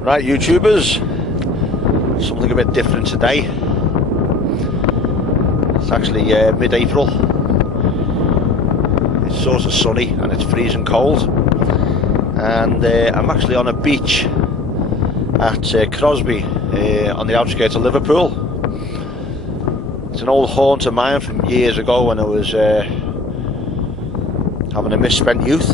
Right, YouTubers, something a bit different today. It's actually mid-April. It's sort of sunny and it's freezing cold, and I'm actually on a beach at Crosby on the outskirts of Liverpool. It's an old haunt of mine from years ago when I was having a misspent youth,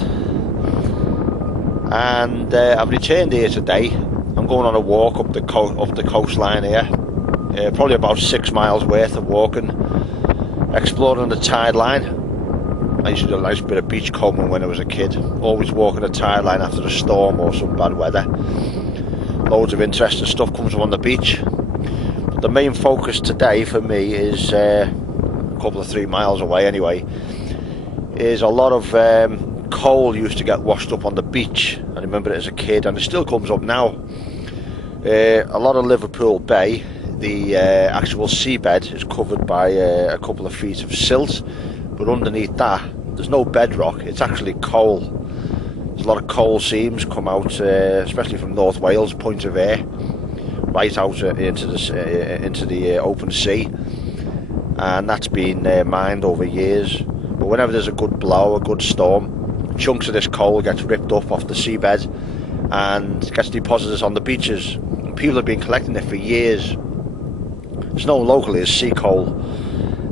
and I've returned here today. I'm going on a walk up the coastline here, probably about 6 miles worth of walking, exploring the tideline. I used to do a nice bit of beach combing when I was a kid, always walking the tideline after a storm or some bad weather. Loads of interesting stuff comes on the beach, but the main focus today for me is a couple of 3 miles away anyway, is a lot of coal used to get washed up on the beach. I remember it as a kid, and it still comes up now. A lot of Liverpool Bay, the actual seabed is covered by a couple of feet of silt, but underneath that there's no bedrock, it's actually coal. There's a lot of coal seams come out, especially from North Wales point of view, right out into the open sea, and that's been mined over years. But whenever there's a good blow, a good storm, chunks of this coal gets ripped up off the seabed and gets deposited on the beaches. And people have been collecting it for years. It's known locally as sea coal,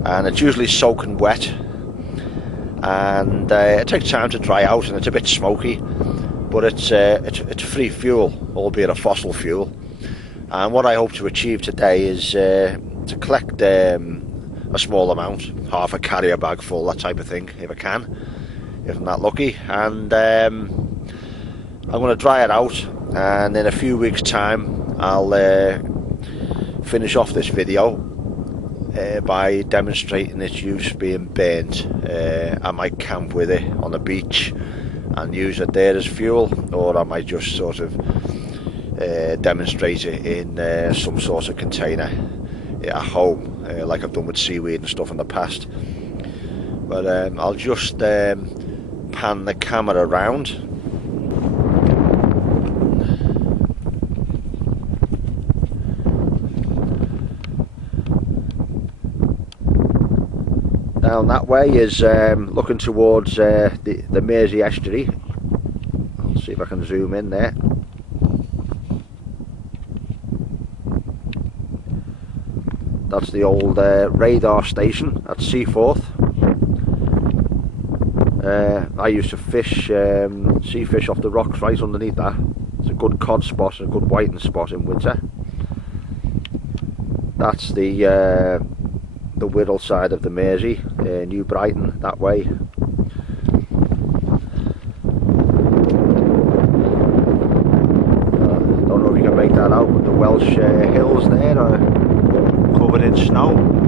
and it's usually soaking wet, and it takes time to dry out, and it's a bit smoky, but it's free fuel, albeit a fossil fuel. And what I hope to achieve today is to collect a small amount, half a carrier bag full, that type of thing, if I can, if I'm that lucky. And I'm going to dry it out, and in a few weeks time I'll finish off this video by demonstrating its use being burnt. I might camp with it on the beach and use it there as fuel, or I might just sort of demonstrate it in some sort of container at home, like I've done with seaweed and stuff in the past. But I'll just pan the camera around. Down that way is looking towards the Mersey estuary. I'll see if I can zoom in there. That's the old radar station at Seaforth. I used to fish sea fish off the rocks right underneath that. It's a good cod spot, a good whiting spot in winter. That's the Wirral side of the Mersey, New Brighton that way. Don't know if you can make that out, but the Welsh hills there are covered in snow.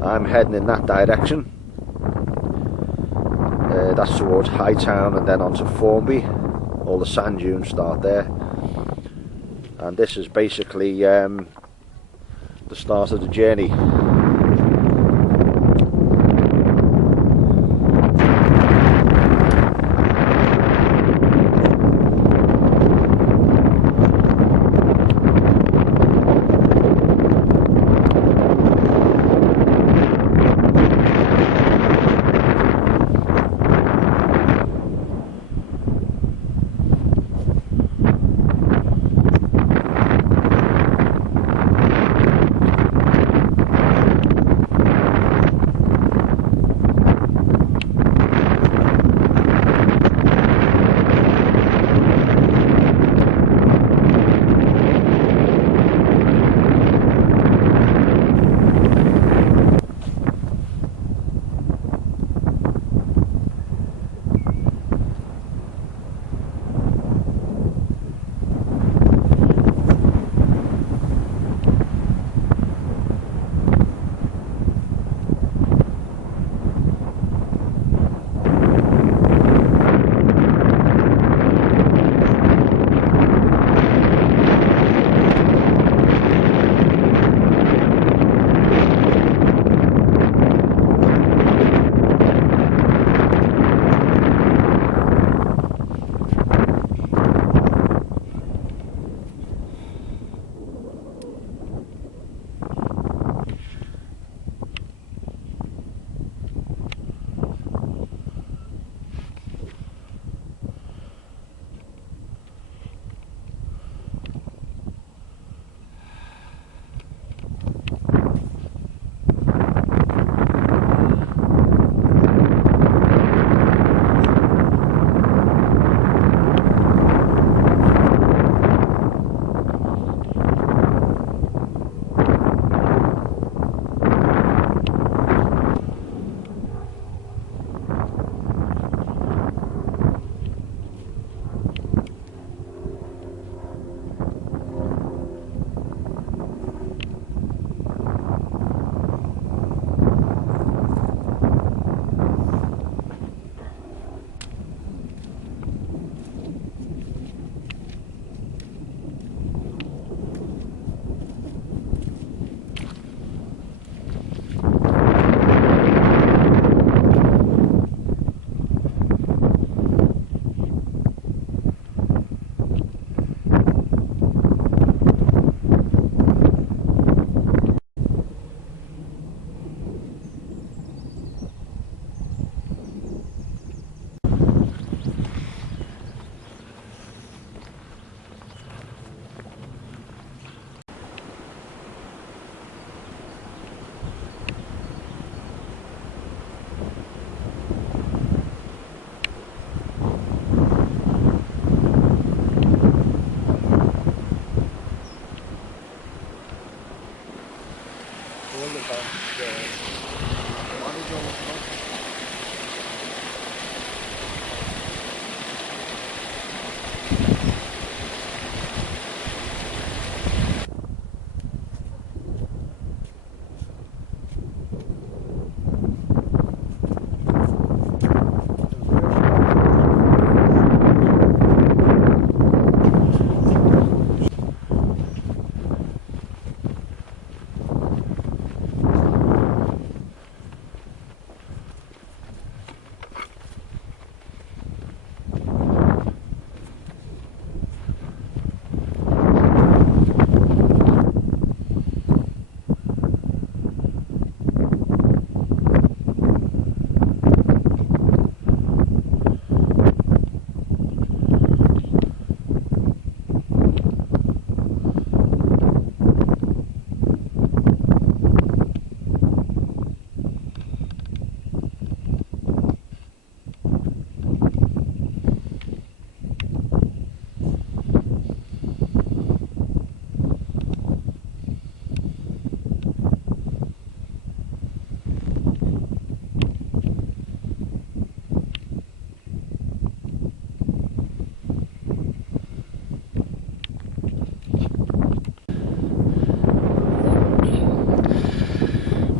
I'm heading in that direction. That's towards Hightown and then onto Formby. All the sand dunes start there. And this is basically the start of the journey.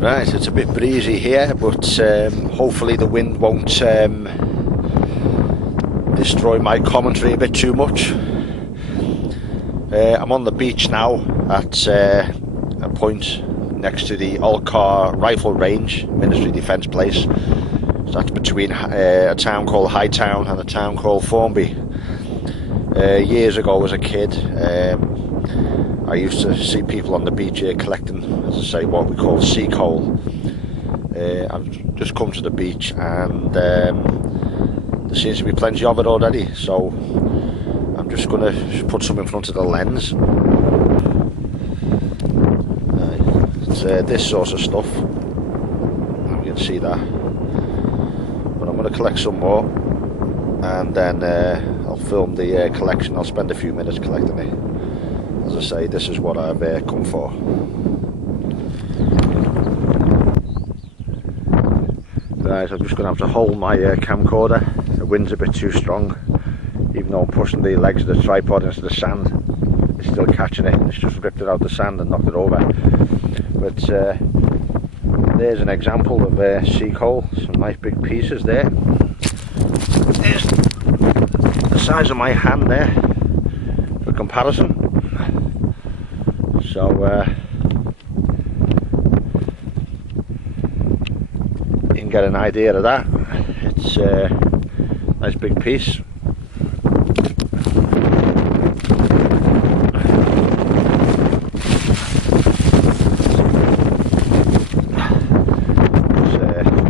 Right, it's a bit breezy here, but hopefully the wind won't destroy my commentary a bit too much. I'm on the beach now at a point next to the Alcar Rifle Range, Ministry Defence Place. So that's between a town called Hightown and a town called Formby. Years ago as a kid, I used to see people on the beach here collecting, as I say, what we call sea coal. I've just come to the beach and there seems to be plenty of it already, so I'm just going to put some in front of the lens. It's this sort of stuff, you can see that, but I'm going to collect some more and then I'll film the collection. I'll spend a few minutes collecting it. As I say, this is what I've come for. Right, I'm just going to have to hold my camcorder. The wind's a bit too strong, even though I'm pushing the legs of the tripod into the sand. It's still catching it. It's just ripped it out of the sand and knocked it over. But there's an example of sea coal. Some nice big pieces there. There's the size of my hand there for comparison. So you can get an idea of that. It's a nice big piece.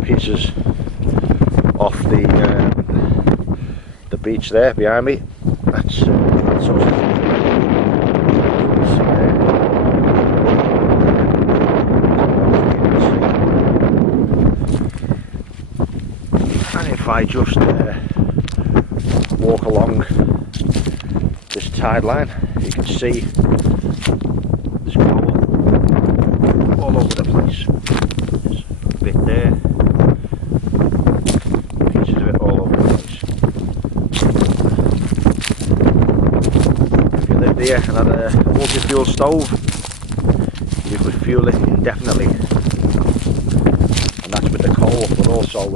Pieces off the beach there behind me. That's awesome. And if I just walk along this tide line, you can see there's coal all over the place. There's a bit there. Here and had a multi-fuel stove, you could fuel it indefinitely, and that's with the coal. But also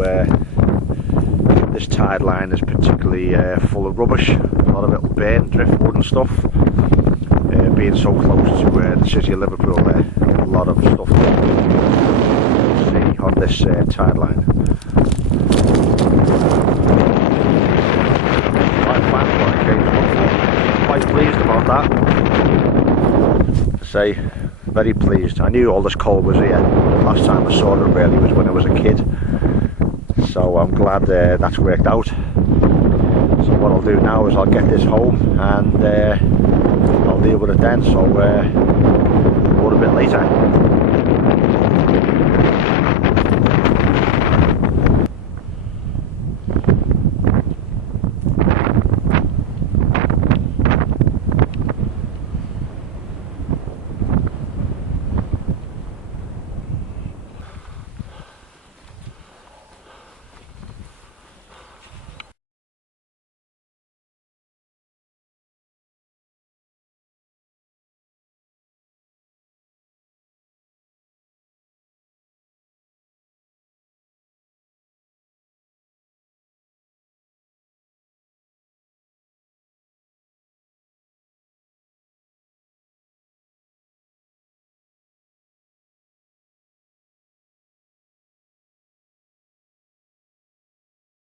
this tide line is particularly full of rubbish. A lot of it will burn, driftwood and stuff. Being so close to the city of Liverpool, a lot of stuff to see on this tide line. Quite pleased about that. I say, very pleased. I knew all this coal was here. Last time I saw it really was when I was a kid. So I'm glad that's worked out. So what I'll do now is I'll get this home and I'll deal with it then. So more a bit later.